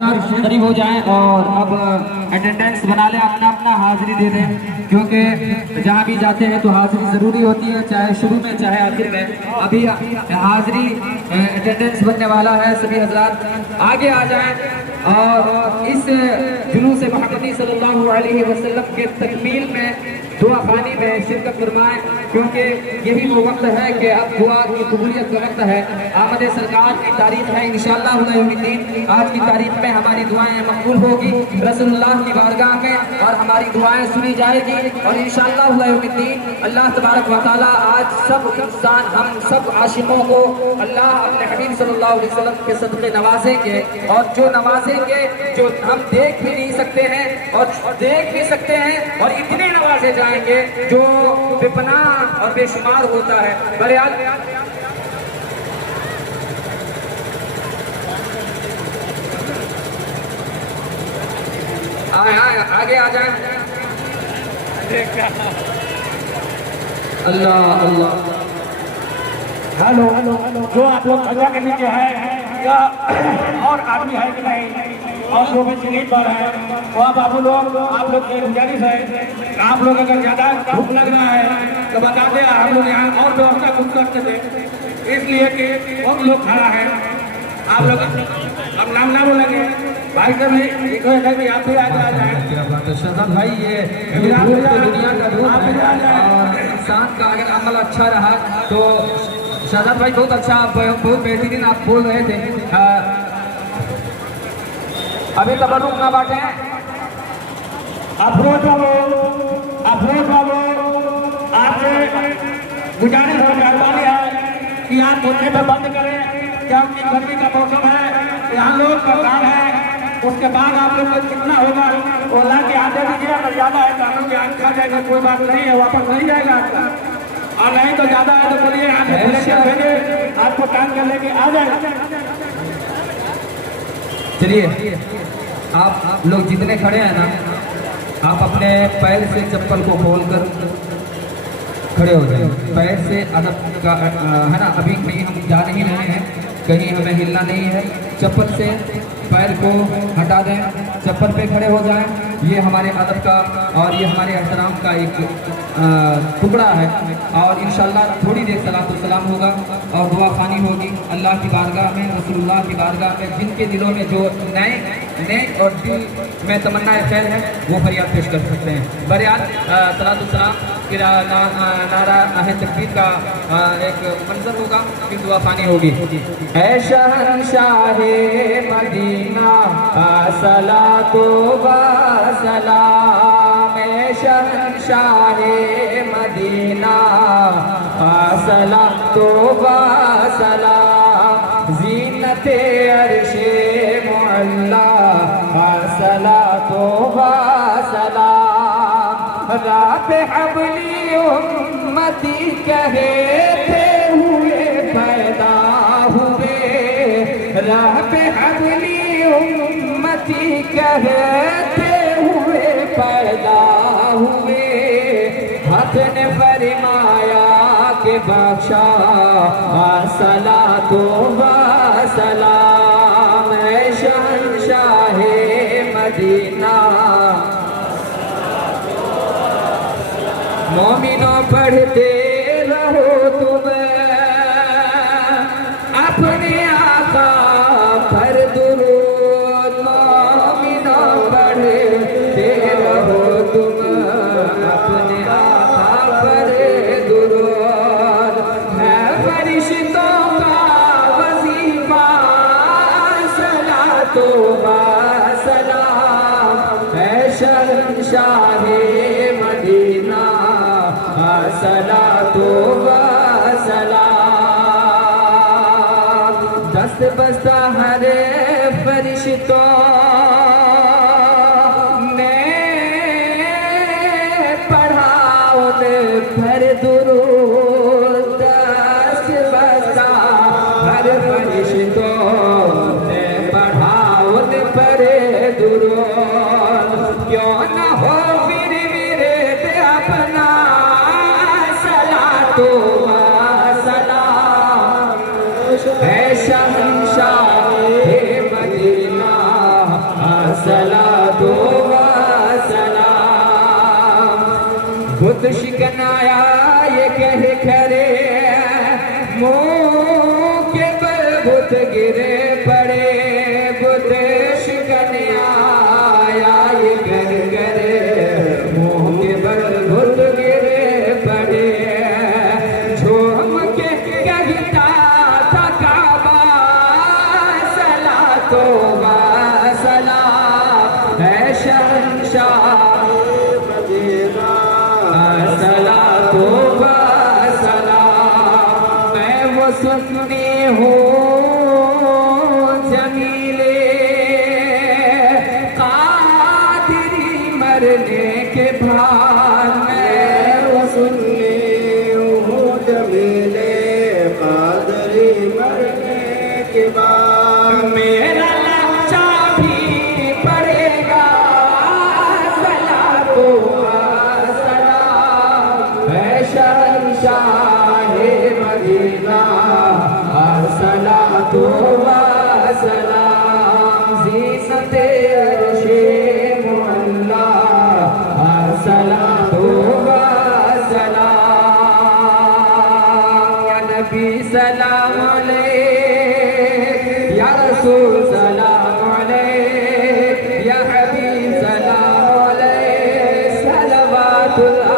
قریب ہو جائیں اور اب اٹینڈنس بنا لیں، اپنا اپنا حاضری دے دیں، کیونکہ جہاں بھی جاتے ہیں تو حاضری ضروری ہوتی ہے، چاہے شروع میں چاہے آخر میں۔ ابھی حاضری اٹینڈنس بننے والا ہے، سبھی حضرات آگے آ جائیں اور اس جلوس محمدی صلی اللہ علیہ وسلم کے تکمیل میں دعا خوانی میں شرکت فرمائیں، کیونکہ یہی وہ وقت ہے کہ اب دعا کی قبولیت کا وقت ہے۔ آمد سرکار کی تاریخ ہے انشاءاللہ یوم الدین، آج کی تاریخ میں ہماری دعائیں مقبول ہوگی رسول اللہ کی بارگاہ میں، اور ہماری دعائیں سنی جائے گی، اور انشاءاللہ یوم الدین اللہ تبارک و تعالیٰ آج سب انسان، ہم سب عاشقوں کو اللہ اپنے حبیب صلی اللہ علیہ وسلم کے صدقے نوازیں گے، اور جو نوازیں گے جو ہم دیکھ بھی نہیں سکتے ہیں اور دیکھ بھی سکتے ہیں، اور اتنے نوازے جائیں گے جو بے پناہ اور بے شمار ہوتا ہے۔ بہرحال آگے آ جائیں۔ اللہ اللہ، ہلو جو آپ لوگ سجا کے نیچے ہے یا اور آدمی ہے کہ نہیں، اور جو بھی سلیپ پر ہے وہ بابو لوگ، آپ لوگ کی گزارش ہے، آپ لوگ اگر زیادہ بھوک لگ رہا ہے تو بتا دیں، ہم لوگ یہاں اور ویوستھا کچھ کرتے تھے، اس لیے کہ بہت لوگ کھڑا ہے۔ آپ لوگ اب نام نہ بولیں گے بھائی سے بھی آپ بھی آ جائیں۔ شہزاد بھائی، یہ دنیا کا دھوپ ہے، اور انسان کا اگر عمل اچھا رہا تو شہزاد بھائی بہت اچھا، بہت بہترین آپ بول رہے تھے۔ ابھی تبرک نہ بانٹیں، افروز بابو آپ سے گزارش اور مہربانی ہے کہ آپ بولنے پہ بند کریں، کیونکہ گرمی کا موسم ہے، یہاں لوگ کا کام ہے، اس کے بعد آپ لوگ کو کتنا ہوگا وہ لا کے آتے دیجیے، اگر زیادہ ہے تو ہم لوگ یہاں کھا جائے گا، کوئی بات نہیں ہے، واپس نہیں جائے گا آپ کا، اور نہیں تو زیادہ ہے تو بولیے آپ بھیجے، آپ کو ٹائم کر لے کے آ جائے گا۔ چلیے آپ لوگ جتنے کھڑے ہیں نا، آپ اپنے پیر سے چپل کو کھول کر کھڑے ہو جائیں، پیر سے ادب کا ہے نا، ابھی کہیں ہم جا نہیں رہے ہیں، کہیں ہمیں ہلنا نہیں ہے، چپل سے پیر کو ہٹا دیں، چپل پہ کھڑے ہو جائیں، یہ ہمارے ادب کا اور یہ ہمارے احترام کا ایک ٹکڑا ہے، اور انشاءاللہ تھوڑی دیر صلاۃ السلام ہوگا اور دعا خوانی ہوگی اللہ کی بارگاہ میں، رسول اللہ کی بارگاہ میں، جن کے دلوں میں جو نیک اور دل میں تمنا خیر ہے وہ فریاد پیش کر سکتے ہیں۔ بہرحال صلاۃ السلام نعرہ تکبیر کا ایک منظر ہوگا، پھر دعا خوانی ہوگی۔ اے شہنشاہ مدینہ صلاۃ و سلام، اے شہنشاہ مدینہ صلاۃ و سلام، زینت عرش معلا صلاۃ و سلام، رب حبلی امتی کہے تھے ہوئے پیدا ہوئے، رب حبلی امتی کہتے ہوئے پیدا ہوئے، حق نے فرمایا کہ بخشا صلاۃ و سلام، اے شہنشاہ مدینہ۔ مومنوں پڑھتے رہو تم اپنے آقا پر درود، مومنوں پڑھتے رہو تم اپنے آقا پر درود، ہے فرشتوں کا وظیفہ صلاۃ و سلام، اے شہنشاہ مدینہ صلاۃ و سلام، دست بستہ ہر فرشتوں نے پڑھا ان پر درود، دست بستہ ہر فرشتوں نے پڑھا ان پر درود، کیوں نہ ہو پھر ورد اپنا صلاۃ و سلام، اے شہنشاہ مدینہ صلاۃ و سلام بت شکنایا یہ کہہ کرے منہ کے بل بت گرے پڑے بت شکنایا یہ کہہ کرے منہ کے بل بت گرے پڑے جھوم کے کہتا تھا کعبہ صلاۃ و سلام اے شہنشاہ مدینہ صلاۃ و سلام میں وہ سنی ہوں جمیلے قادری مرنے کے بعد میں وہ سنی ہوں جمیلے قادری مرنے کے بعد میرا لچا بھی پڑے گا صلاۃ و سلام اے شہنشاہ مدینہ صلاۃ و سلام زینت عرش معلا صلاۃ و سلام یا نبی سلام علیک یا رسول سلام علیک یا حبیب سلام علیک صلوات اللہ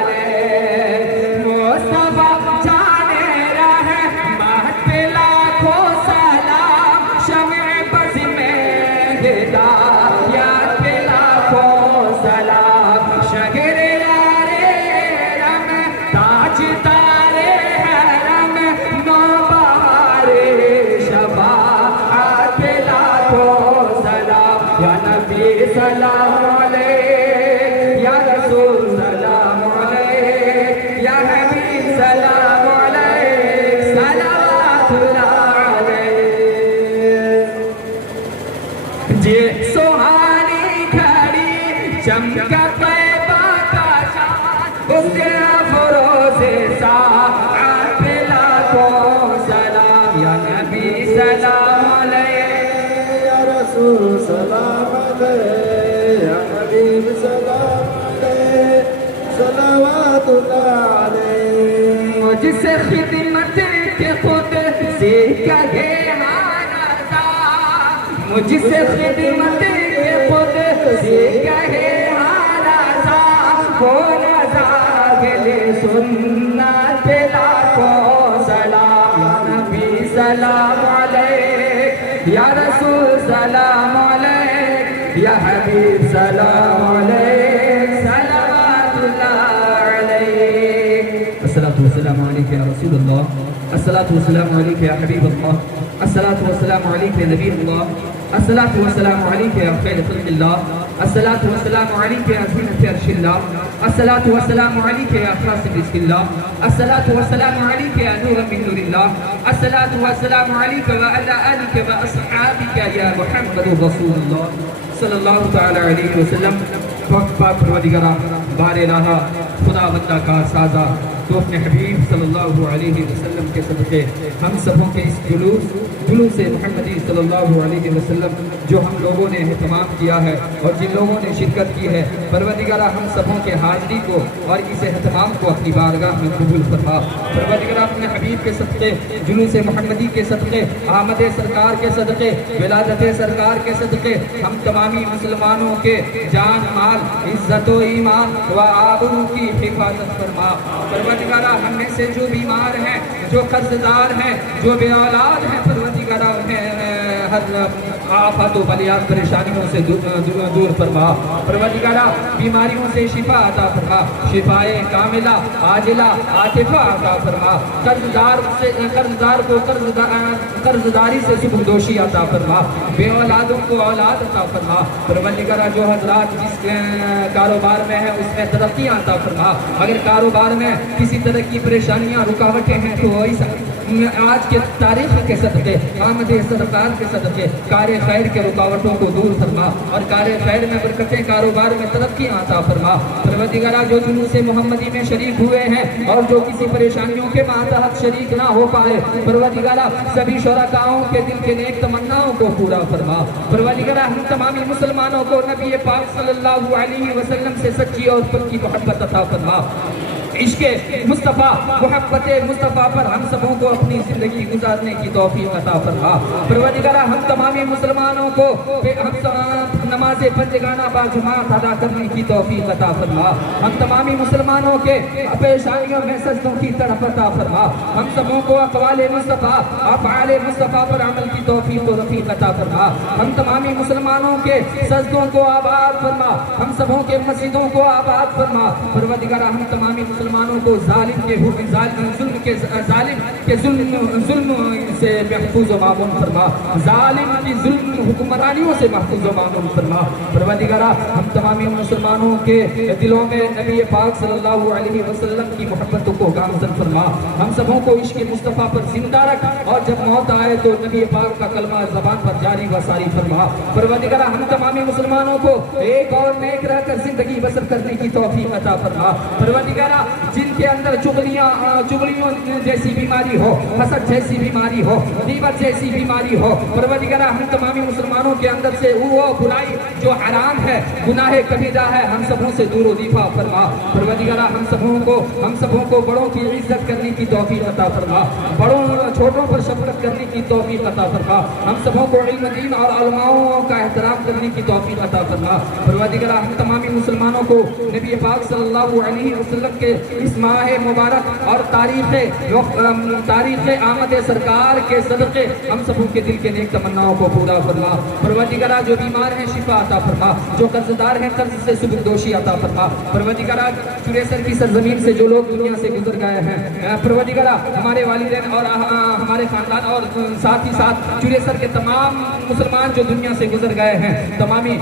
علیک مصطفیٰ جانے رہے مہد پہ لاکھوں سلام شمع بز میں ہدایت پہ لاکھوں سلام شگر یارے رم تاج تارے حرم نوبہارے شفاعت پہ لاکھوں سلام یا نبی سلام علیک یا رسول سلام علیک یا حبیب سلام علیک صلوات اللہ علیک جی سہانی کھڑی چمکا طیبہ کا شان اس کے افروز ساعت پہ لاکھوں سلام یا نبی سلام علیک یا رسول سلام علیک یا حبیب سلام علیک صلوات اللہ علیک مجھ سے خدمت کے خود سے کہے ہارا مجھ سے خدمت کے خود سے کہے ہارا وہ رضا گلے سنت پہ لاکھوں سلام یا نبی سلام علیک یا رسول سلام علیک یا حبیب سلام علیک صلوات اللہ علیک الصلاۃ والسلام علیک یا رسول اللہ الصلاۃ والسلام علیک یا حبیب اللہ الصلاۃ والسلام علیک یا نبی اللہ الصلاۃ والسلام علیک یا خیر خلق اللہ الصلاۃ والسلام علیک یا زینت عرش اللہ الصلاۃ والسلام علیک یا قاسم رزق اللہ الصلاۃ والسلام علیک یا نور من نور اللہ الصلاۃ والسلام علیک وعلی آلک واصحابک یا محمد رسول اللہ صلی اللہ تعالی علیہ وسلم پاک پروردگارہ بار الہ خدا بندہ کا سازہ تو اپنے حبیب صلی اللہ علیہ وسلم کے صدقے ہم سبوں کے اس جلوس محمدی صلی اللہ علیہ وسلم جو ہم لوگوں نے اہتمام کیا ہے اور جن لوگوں نے شرکت کی ہے پروردگارہ ہم سبوں کے حاضری کو اور اس اہتمام کو اپنی بارگاہ میں قبول فرما پروردگارہ اپنے حبیب کے صدقے جلوس محمدی کے صدقے آمد سرکار کے صدقے ولادت سرکار کے صدقے ہم تمامی مسلمانوں کے جان مال عزت و ایمان و آبرو کی حفاظت فرما پروردگارہ ہم میں سے جو بیمار ہیں جو قرض دار ہیں جو بے اولاد ہیں پروردگارہ انہیں ہر آفات و بلیات پریشانیوں سے دور فرما پروردگارہ بیماریوں سے شفا عطا فرما شفائے کاملہ عاجلہ عاطفہ عطا فرما قرضدار کو قرضداری سے سبکدوشی عطا فرما بے اولادوں کو اولاد عطا فرما پروردگارہ جو حضرات جس کاروبار میں ہیں اس میں ترقی عطا فرما اگر کاروبار میں کسی طرح کی پریشانیاں رکاوٹیں ہیں تو آج کے تاریخ کے صدقے، آمد صدقات کے صدقے کار خیر کے رکاوٹوں کو دور فرما اور کار خیر میں برکتیں، کاروبار میں ترقی عطا فرما۔ پروردگارہ جو جلوس محمدی میں شریک ہوئے ہیں اور جو کسی پریشانیوں کے ماتحت شریک نہ ہو پائے، پروردگارہ سبھی شرکاؤں کے دل کے نیک تمناؤں کو پورا فرما۔ پروردگارہ ہم تمامی مسلمانوں کو نبی پاک صلی اللہ علیہ وسلم سے سچی اور پکی محبت عطا فرما۔ عشق مصطفیٰ، محبت مصطفیٰ پر ہم سبوں کو اپنی زندگی گزارنے کی توفیق عطا فرما۔ پروردگارہ ہم تمامی مسلمانوں کو نماز پنجگانہ با جماعت ادا کرنے کی توفیق عطا فرما۔ ہم تمامی مسلمانوں کے پریشانیوں میں سجدوں کی تڑپ عطا فرما۔ ہم سبوں کو اقوال مصطفیٰ، افعال مصطفیٰ پر عمل کی توفیق و رفیق عطا فرما۔ ہم تمامی مسلمانوں کے سجدوں کو آباد فرما، ہم سبوں کے مسجدوں کو آباد فرما۔ پروردگارہ ہم تمامی مسلمانوں کو ظالم کے ظلم سے محفوظ و معمون فرما، ظالم کی ظلم حکمرانیوں سے محفوظ و معمون فرما۔ پروردگارہ ہم تمامی مسلمانوں کے دلوں میں نبی پاک صلی اللہ علیہ وسلم کی محبتوں کو گامزن فرما۔ ہم سبوں کو عشق مصطفیٰ پر زندہ رکھ اور جب موت آئے تو نبی پاک کا کلمہ زبان پر جاری و ساری فرما۔ پروردگارہ ہم تمامی مسلمانوں کو ایک اور نیک رہ کر زندگی بسر کرنے کی توفیق عطا فرما۔ پروردگارہ جن کے اندر چغلیوں جیسی بیماری ہو، حسد جیسی بیماری ہو، غیبت جیسی بیماری ہو، پروردگارہ ہم تمامی مسلمانوں کے اندر سے وہ برائی جو حرام ہے، گناہ کبیرہ ہے، ہم سبوں سے دور و دفاع فرما۔ پروردگارہ ہم سبوں کو بڑوں کی عزت کرنے کی توفیق عطا فرما، بڑوں چھوٹوں پر شفقت کرنے کی توفیق عطا فرما۔ ہم سبوں کو علم دین اور علماؤں کا احترام کرنے کی توفیق عطا فرما۔ پروردگارہ ہم تمامی مسلمانوں کو نبی پاک صلی اللہ علیہ وسلم کے اس ماہ مبارک اور تاریخ آمد سرکار کے صدقے ہم سبوں کے دل کے نیک تمناؤں کو پورا فرما۔ پروردگارہ جو بیمار ہیں شفا عطا فرما، جو قرضدار ہیں قرض سے سبکدوشی عطا فرما۔ پروردگارہ چوریسر کی سرزمین سے جو لوگ دنیا سے گزر گئے ہیں، پروردگارہ ہمارے والدین اور ہمارے خاندان اور ساتھ ہی ساتھ چوریسر کے تمام مسلمان جو دنیا سے گزر گئے ہیں، تمامی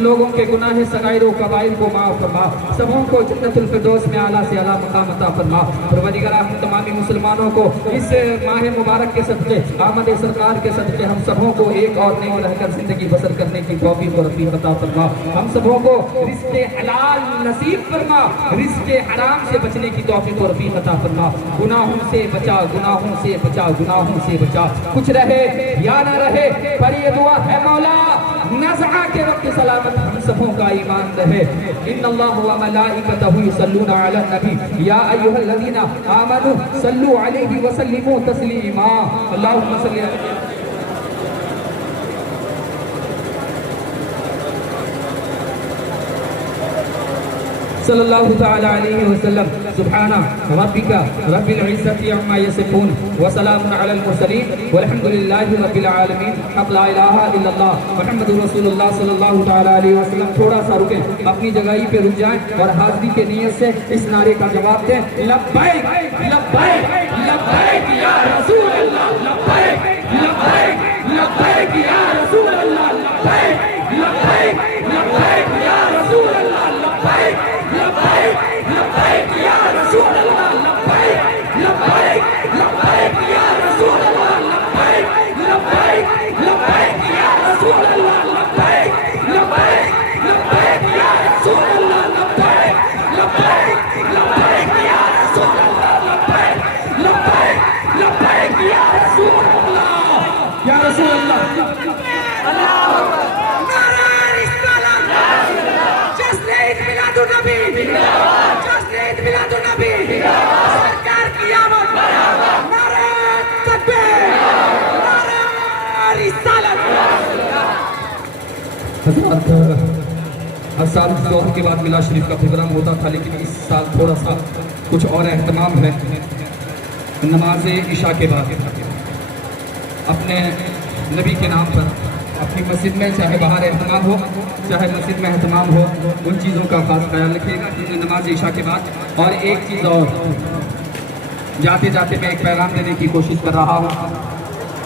لوگوں کے گناہ صغائر و کبائر کو معاف فرما، سبوں کو جنت الفردوس میں اعلیٰ سے اعلیٰ مقام عطا فرما۔ پروردگارہ ہم تمامی مسلمانوں کو اس ماہ مبارک کے صدقے، آمد سرکار کے صدقے ہم سبوں کو ایک اور نیک رہ کر زندگی بسر کرنے کی توفیق و رفیق عطا فرما۔ ہم سبوں کو رزق حلال نصیب فرما، رزق حرام سے بچنے کی توفیق و رفیق عطا فرما۔ گناہوں سے بچا، گناہوں سے بچا، گناہوں سے بچا، کچھ رہے یا نہ رہے پر یہ دعا ہے مولا نزع کے وقت سلامت ہم سبوں کا ایمان رہے۔ ان اللہ و ملائکتہ یصلون علی النبی یا ایھا الذین آمنوا صلوا علیہ وسلموا تسلیما۔ اللہم صلی علی صلی اللہ تعالی علیہ وسلم۔ سبحان ربک رب العزت عما یصفون وسلام علی المرسلین والحمد للہ رب العالمین۔ حق لا الہ الا اللہ محمد رسول اللہ صلی اللہ تعالی علیہ وسلم۔ تھوڑا سا رکیں، اپنی جگہ پہ رک جائیں اور حاضری کے نیت سے اس نعرے کا جواب دیں، لبیک لبیک لبیک یا رسول اللہ، لبیک لبیک لبیک یا رسول اللہ، لبیک لبیک لبیک یا رسول اللہ، لبیک لبیک لبیک یا رسول اللہ، لبیک لبیک لبیک یا رسول اللہ، لبیک لبیک لبیک یا رسول اللہ، لبیک لبیک لبیک یا رسول اللہ، لبیک لبیک لبیک یا رسول اللہ، لبیک لبیک لبیک یا رسول اللہ، یا رسول اللہ۔ اللہ نعرہ رسالت، جشن عید میلاد النبی، جشن عید میلاد النبی، سرکار کی آمد، نعرہ تکبیر، نعرہ رسالت۔ حضرات ہر سال اس دور کے بعد میلاد شریف کا پروگرام ہوتا تھا، لیکن اس سال تھوڑا سا کچھ اور اہتمام ہے۔ نماز عشاء کے بعد اپنے نبی کے نام پر اپنی مسجد میں چاہے باہر اہتمام ہو چاہے مسجد میں اہتمام ہو، ان چیزوں کا خاص خیال رکھیے گا نماز عشاء کے بعد۔ اور ایک چیز اور جاتے جاتے میں ایک پیغام دینے کی کوشش کر رہا ہوں۔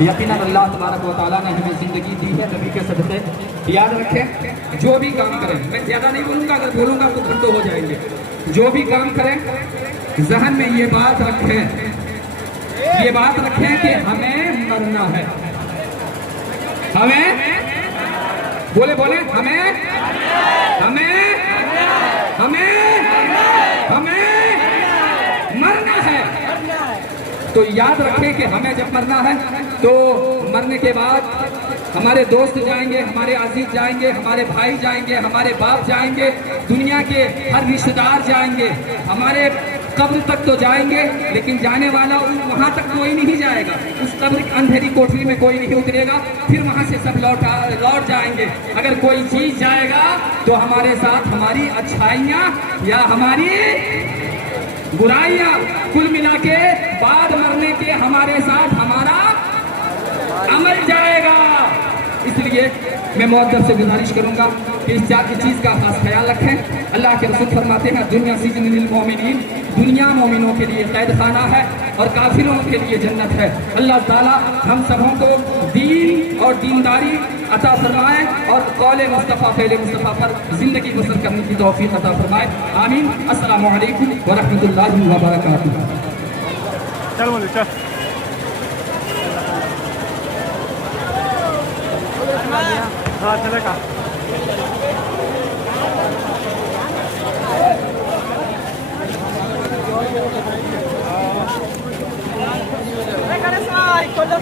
یقیناً اللہ تبارک و تعالیٰ نے ہمیں زندگی دی ہے نبی کے صدقے۔ یاد رکھیں جو بھی کام کریں، میں زیادہ نہیں بولوں گا، اگر بولوں گا تو گھنٹوں ہو جائیں گے۔ جو بھی کام کریں ذہن میں یہ بات رکھیں یہ بات رکھیں کہ ہمیں مرنا ہے. ہمیں بولے بولے ہمیں مرنا ہے. تو یاد رکھیں کہ ہمیں جب مرنا ہے تو مرنے کے بعد ہمارے دوست جائیں گے, ہمارے عزیز جائیں گے, ہمارے بھائی جائیں گے, ہمارے باپ جائیں گے, دنیا کے ہر رشتہ دار جائیں گے. ہمارے قبر تک تو جائیں گے لیکن جانے والا وہاں تک کوئی نہیں جائے گا. اس قبر کی اندھیری کوٹری میں کوئی نہیں اترے گا. پھر وہاں سے سب لوٹ جائیں گے. اگر کوئی چیز جائے گا تو ہمارے ساتھ ہماری اچھائیاں یا ہماری برائیاں, کل ملا کے بعد مرنے کے ہمارے ساتھ ہمارا عمل جائے گا. اس لیے میں مؤدب سے گزارش کروں گا کہ اس چیز کا خاص خیال رکھیں. اللہ کے رسول فرماتے ہیں دنیا سجن للمؤمنین, دنیا مومنوں کے لیے قید خانہ ہے اور کافروں کے لیے جنت ہے. اللہ تعالیٰ ہم سبوں کو دین اور دینداری عطا فرمائے اور قول مصطفیٰ فعل مصطفیٰ پر زندگی بسر کرنے کی توفیق عطا فرمائے. آمین. السلام علیکم ورحمۃ اللہ وبرکاتہ. چل بولے چل. ہاں چلے گا. Regresa, y con la